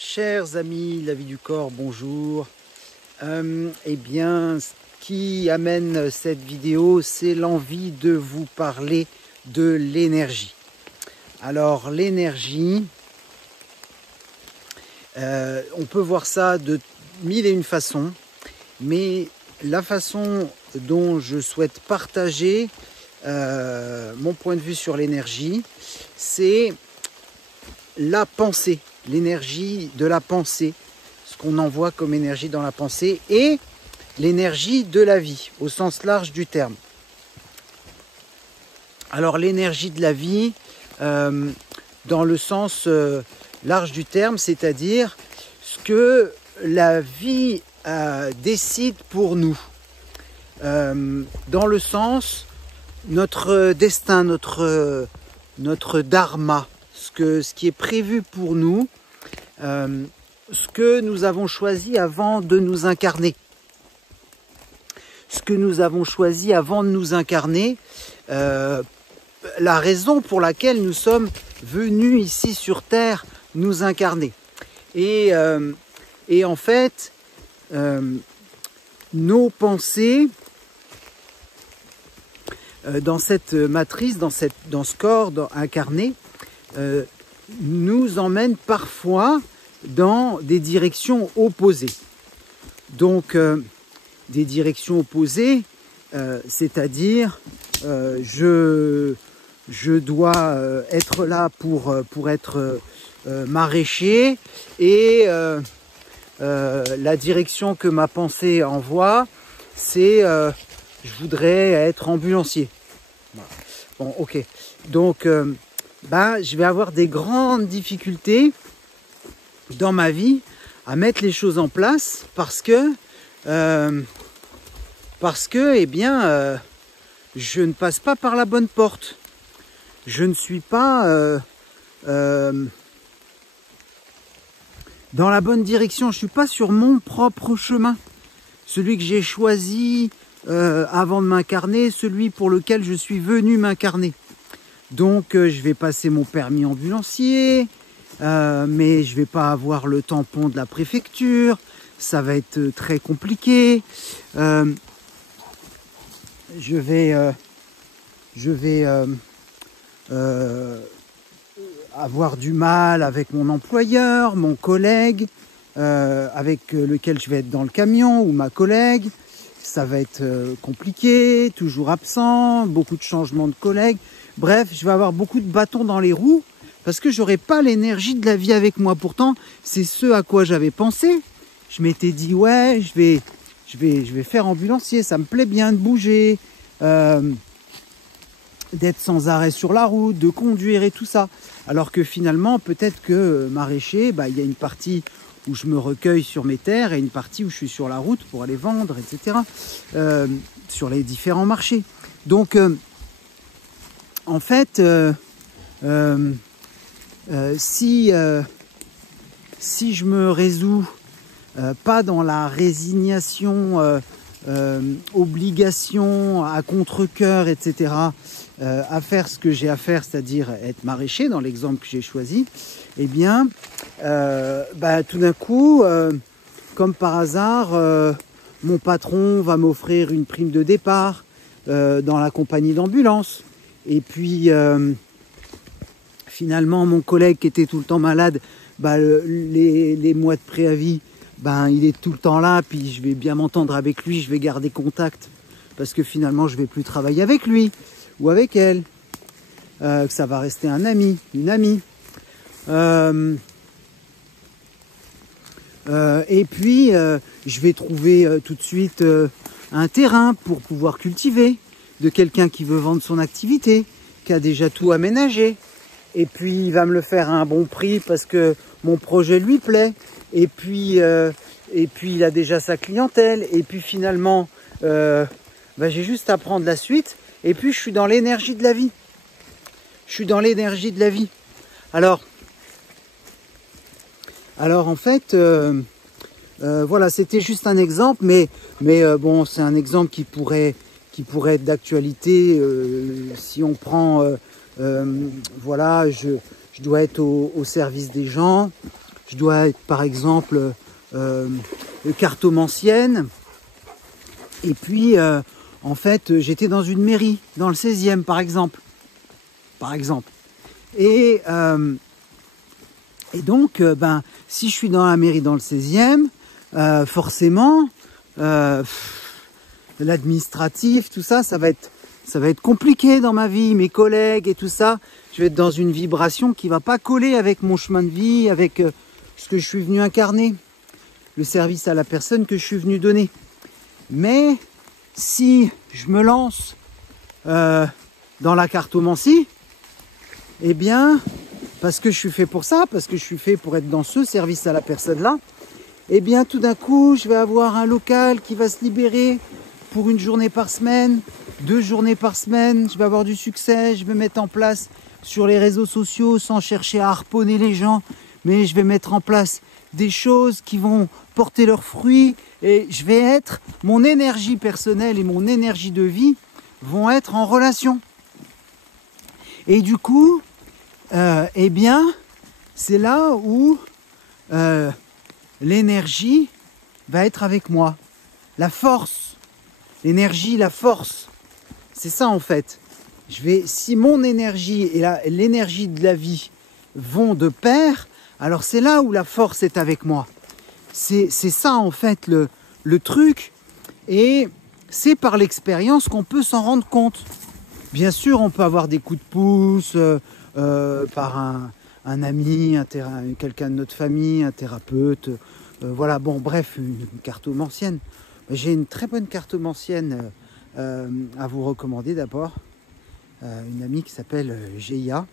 Chers amis, la vie du corps, bonjour. Eh bien, ce qui amène cette vidéo, c'est l'envie de vous parler de l'énergie. Alors, l'énergie, on peut voir ça de mille et une façons, mais la façon dont je souhaite partager mon point de vue sur l'énergie, c'est la pensée, l'énergie de la pensée, ce qu'on envoie comme énergie dans la pensée, et l'énergie de la vie, au sens large du terme. Alors l'énergie de la vie, dans le sens large du terme, c'est-à-dire ce que la vie décide pour nous, dans le sens notre destin, notre dharma, ce qui est prévu pour nous, ce que nous avons choisi avant de nous incarner. Ce que nous avons choisi avant de nous incarner, la raison pour laquelle nous sommes venus ici sur Terre nous incarner. Et en fait, nos pensées, dans cette matrice, dans ce corps incarné, nous emmènent parfois dans des directions opposées. Donc, des directions opposées, c'est-à-dire je dois être là pour être maraîcher, et la direction que ma pensée envoie, c'est je voudrais être ambulancier. Voilà. Bon, ok. Donc, je vais avoir des grandes difficultés dans ma vie à mettre les choses en place parce que eh bien, je ne passe pas par la bonne porte. Je ne suis pas dans la bonne direction. Je ne suis pas sur mon propre chemin. Celui que j'ai choisi avant de m'incarner, celui pour lequel je suis venu m'incarner. Donc je vais passer mon permis ambulancier, mais je ne vais pas avoir le tampon de la préfecture, ça va être très compliqué. Je vais avoir du mal avec mon employeur, mon collègue, avec lequel je vais être dans le camion, ou ma collègue. Ça va être compliqué, toujours absent, beaucoup de changements de collègues. Bref, je vais avoir beaucoup de bâtons dans les roues parce que j'aurai pas l'énergie de la vie avec moi. Pourtant, c'est ce à quoi j'avais pensé. Je m'étais dit, ouais, je vais faire ambulancier, ça me plaît bien de bouger, d'être sans arrêt sur la route, de conduire et tout ça. Alors que finalement, peut-être que maraîcher, il y a une partie où je me recueille sur mes terres et une partie où je suis sur la route pour aller vendre, etc. Sur les différents marchés. Donc, en fait, si je me résous pas dans la résignation, obligation, à contre-cœur, etc., à faire ce que j'ai à faire, c'est-à-dire être maraîcher, dans l'exemple que j'ai choisi, eh bien, tout d'un coup, comme par hasard, mon patron va m'offrir une prime de départ dans la compagnie d'ambulance. Et puis, finalement, mon collègue qui était tout le temps malade, les mois de préavis, il est tout le temps là, puis je vais bien m'entendre avec lui, je vais garder contact, parce que finalement, je vais plus travailler avec lui ou avec elle, que ça va rester un ami, une amie. Et puis, je vais trouver tout de suite un terrain pour pouvoir cultiver, de quelqu'un qui veut vendre son activité, qui a déjà tout aménagé. Et puis, il va me le faire à un bon prix parce que mon projet lui plaît. Et puis il a déjà sa clientèle. Et puis, finalement, j'ai juste à prendre la suite. Et puis, je suis dans l'énergie de la vie. Je suis dans l'énergie de la vie. Alors en fait, voilà, c'était juste un exemple, mais bon, c'est un exemple qui pourrait être d'actualité si on prend, voilà, je dois être au service des gens, je dois être par exemple cartomancienne. Et puis, en fait, j'étais dans une mairie, dans le 16e par exemple. Et donc, si je suis dans la mairie dans le 16e, forcément, l'administratif, tout ça, ça va être compliqué dans ma vie, mes collègues et tout ça. Je vais être dans une vibration qui va pas coller avec mon chemin de vie, avec ce que je suis venu incarner, le service à la personne que je suis venu donner. Mais si je me lance dans la cartomancie, eh bien, parce que je suis fait pour ça, parce que je suis fait pour être dans ce service à la personne-là, eh bien, tout d'un coup, je vais avoir un local qui va se libérer pour une journée par semaine, 2 journées par semaine. Je vais avoir du succès, je vais mettre en place sur les réseaux sociaux sans chercher à harponner les gens, mais je vais mettre en place des choses qui vont porter leurs fruits et je vais être, mon énergie personnelle et mon énergie de vie vont être en relation. Et du coup, eh bien, c'est là où l'énergie va être avec moi. La force, l'énergie, la force. C'est ça en fait. Si mon énergie et l'énergie de la vie vont de pair, alors c'est là où la force est avec moi. C'est ça en fait le truc. Et c'est par l'expérience qu'on peut s'en rendre compte. Bien sûr, on peut avoir des coups de pouce par un ami, quelqu'un de notre famille, un thérapeute. Voilà, bon, bref, une cartomancienne. J'ai une très bonne cartomancienne à vous recommander d'abord. Une amie qui s'appelle Geia.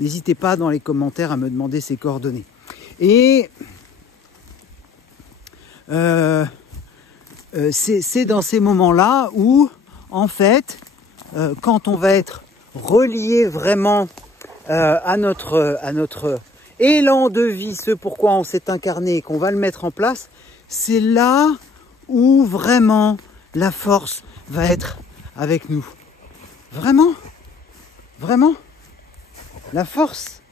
N'hésitez pas dans les commentaires à me demander ses coordonnées. Et c'est dans ces moments-là où, en fait, quand on va être relié vraiment à notre élan de vie, ce pourquoi on s'est incarné et qu'on va le mettre en place, c'est là où vraiment la force va être avec nous. Vraiment, vraiment, la force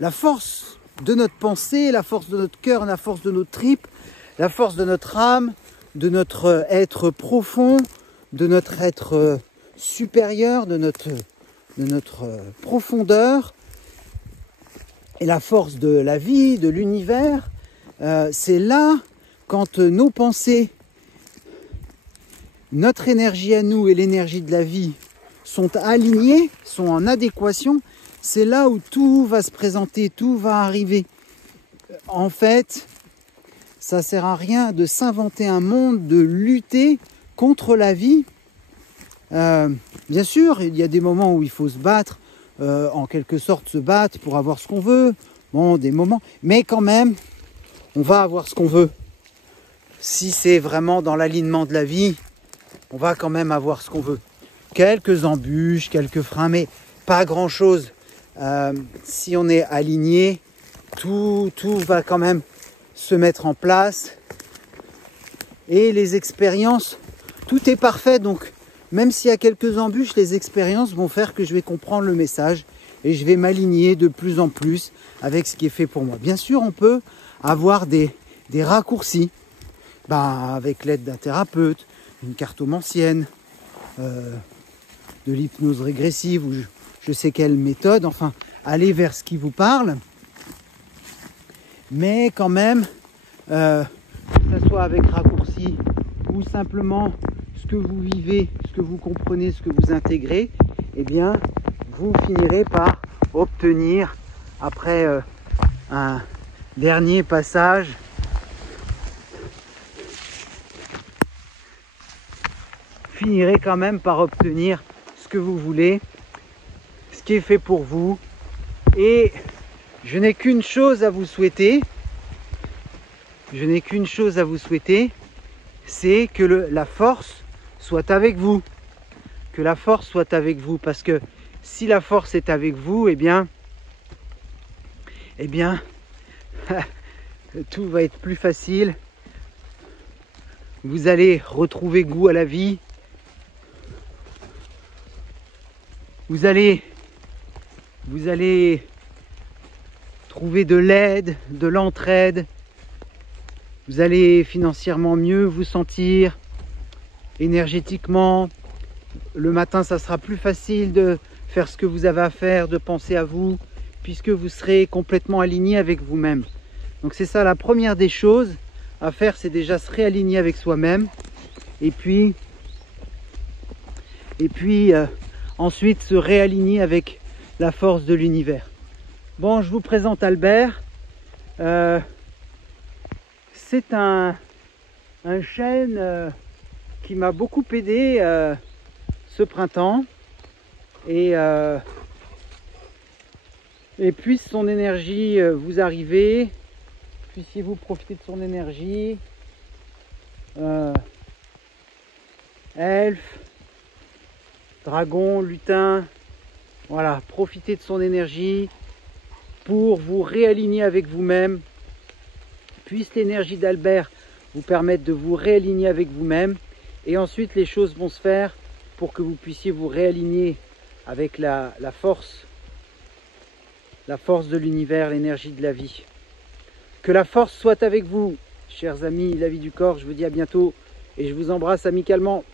de notre pensée, la force de notre cœur, la force de nos tripes, la force de notre âme, de notre être profond, de notre être supérieur, de notre profondeur, et la force de la vie, de l'univers, c'est là quand nos pensées, notre énergie à nous et l'énergie de la vie sont alignées, sont en adéquation, c'est là où tout va se présenter, tout va arriver. En fait, ça ne sert à rien de s'inventer un monde, de lutter contre la vie. Bien sûr, il y a des moments où il faut se battre, en quelque sorte se battre pour avoir ce qu'on veut. Bon, des moments, mais quand même, on va avoir ce qu'on veut. Si c'est vraiment dans l'alignement de la vie, on va quand même avoir ce qu'on veut. Quelques embûches, quelques freins, mais pas grand-chose. Si on est aligné, tout va quand même se mettre en place. Et les expériences, tout est parfait. Donc, même s'il y a quelques embûches, les expériences vont faire que je vais comprendre le message et je vais m'aligner de plus en plus avec ce qui est fait pour moi. Bien sûr, on peut avoir des raccourcis avec l'aide d'un thérapeute, une cartomancienne, de l'hypnose régressive ou je sais quelle méthode, enfin, allez vers ce qui vous parle. Mais quand même, que ce soit avec raccourci ou simplement ce que vous vivez, ce que vous comprenez, ce que vous intégrez, eh bien, vous finirez par obtenir, après un dernier passage, finirez quand même par obtenir ce que vous voulez, ce qui est fait pour vous. Et je n'ai qu'une chose à vous souhaiter. Je n'ai qu'une chose à vous souhaiter, c'est que la force soit avec vous. Que la force soit avec vous. Parce que si la force est avec vous, eh bien, tout va être plus facile. Vous allez retrouver goût à la vie. Vous allez trouver de l'aide, de l'entraide. Vous allez financièrement mieux vous sentir, énergétiquement. Le matin, ça sera plus facile de faire ce que vous avez à faire, de penser à vous, puisque vous serez complètement aligné avec vous-même. Donc c'est ça la première des choses à faire, c'est déjà se réaligner avec soi-même. Et puis ensuite se réaligner avec la force de l'univers. Bon, je vous présente Albert. C'est un chêne qui m'a beaucoup aidé ce printemps. Et puisse son énergie vous arriver, puissiez-vous profiter de son énergie. Elfe, dragon, lutin, voilà, profitez de son énergie pour vous réaligner avec vous-même. Puisse l'énergie d'Albert vous permettre de vous réaligner avec vous-même, et ensuite les choses vont se faire pour que vous puissiez vous réaligner avec la force de l'univers, l'énergie de la vie. Que la force soit avec vous, chers amis, la vie du corps. Je vous dis à bientôt et je vous embrasse amicalement.